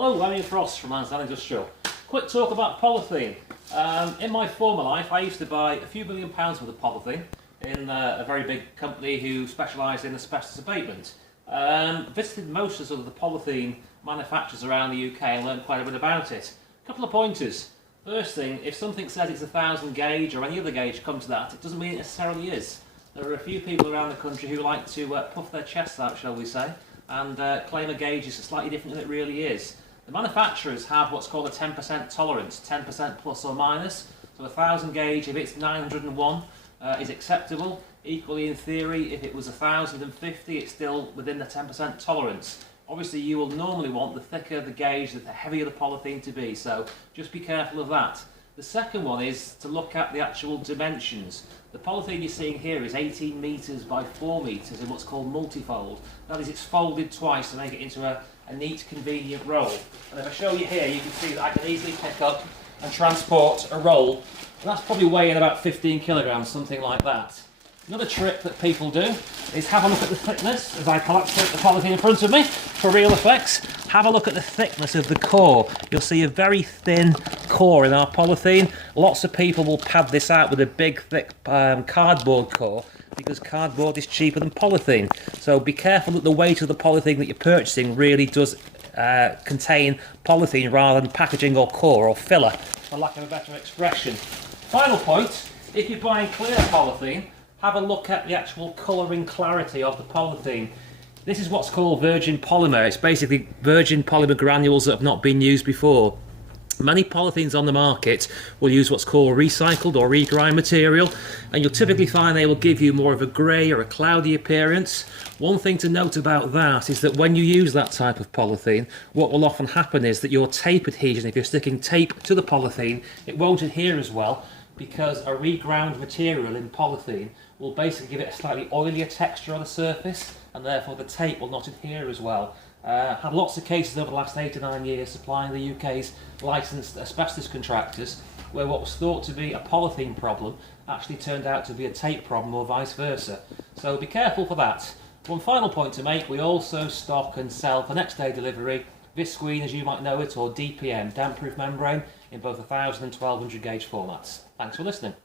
Hello, I'm Ian Frost from Lansdowne Industrial. Quick talk about polythene. In my former life I used to buy a few £1 million worth of polythene in a very big company who specialised in asbestos abatement. Visited most of the polythene manufacturers around the UK and learned quite a bit about it. A couple of pointers. First thing, if something says it's 1,000 gauge or any other gauge comes to that, it doesn't mean it necessarily is. There are a few people around the country who like to puff their chests out, shall we say, and claim a gauge is slightly different than it really is. The manufacturers have what's called a 10% tolerance, 10% plus or minus. So 1,000 gauge, if it's 901, is acceptable. Equally in theory, if it was 1,050, it's still within the 10% tolerance. Obviously you will normally want the thicker the gauge, the heavier the polythene to be, so just be careful of that. The second one is to look at the actual dimensions. The polythene you're seeing here is 18 metres by 4 metres in what's called multifold. That is, it's folded twice to make it into a neat, convenient roll. And if I show you here, you can see that I can easily pick up and transport a roll. And that's probably weighing about 15 kilograms, something like that. Another trick that people do is have a look at the thickness, as I collapse the polythene in front of me for real effects. Have a look at the thickness of the core. You'll see a very thin core in our polythene. Lots of people will pad this out with a big, thick cardboard core because cardboard is cheaper than polythene. So be careful that the weight of the polythene that you're purchasing really does contain polythene rather than packaging or core or filler, for lack of a better expression. Final point, if you're buying clear polythene, have a look at the actual colouring clarity of the polythene. This is what's called virgin polymer. It's basically virgin polymer granules that have not been used before. Many polythenes on the market will use what's called recycled or regrind material, and you'll typically find they will give you more of a grey or a cloudy appearance. One thing to note about that is that when you use that type of polythene, what will often happen is that your tape adhesion, if you're sticking tape to the polythene, it won't adhere as well, because a reground material in polythene will basically give it a slightly oilier texture on the surface, and therefore the tape will not adhere as well. Had lots of cases over the last 8 to 9 years supplying the UK's licensed asbestos contractors where what was thought to be a polythene problem actually turned out to be a tape problem or vice versa. So be careful for that. One final point to make, we also stock and sell for next day delivery visqueen, as you might know it, or DPM, damp proof membrane, in both 1000 and 1200 gauge formats. Thanks for listening.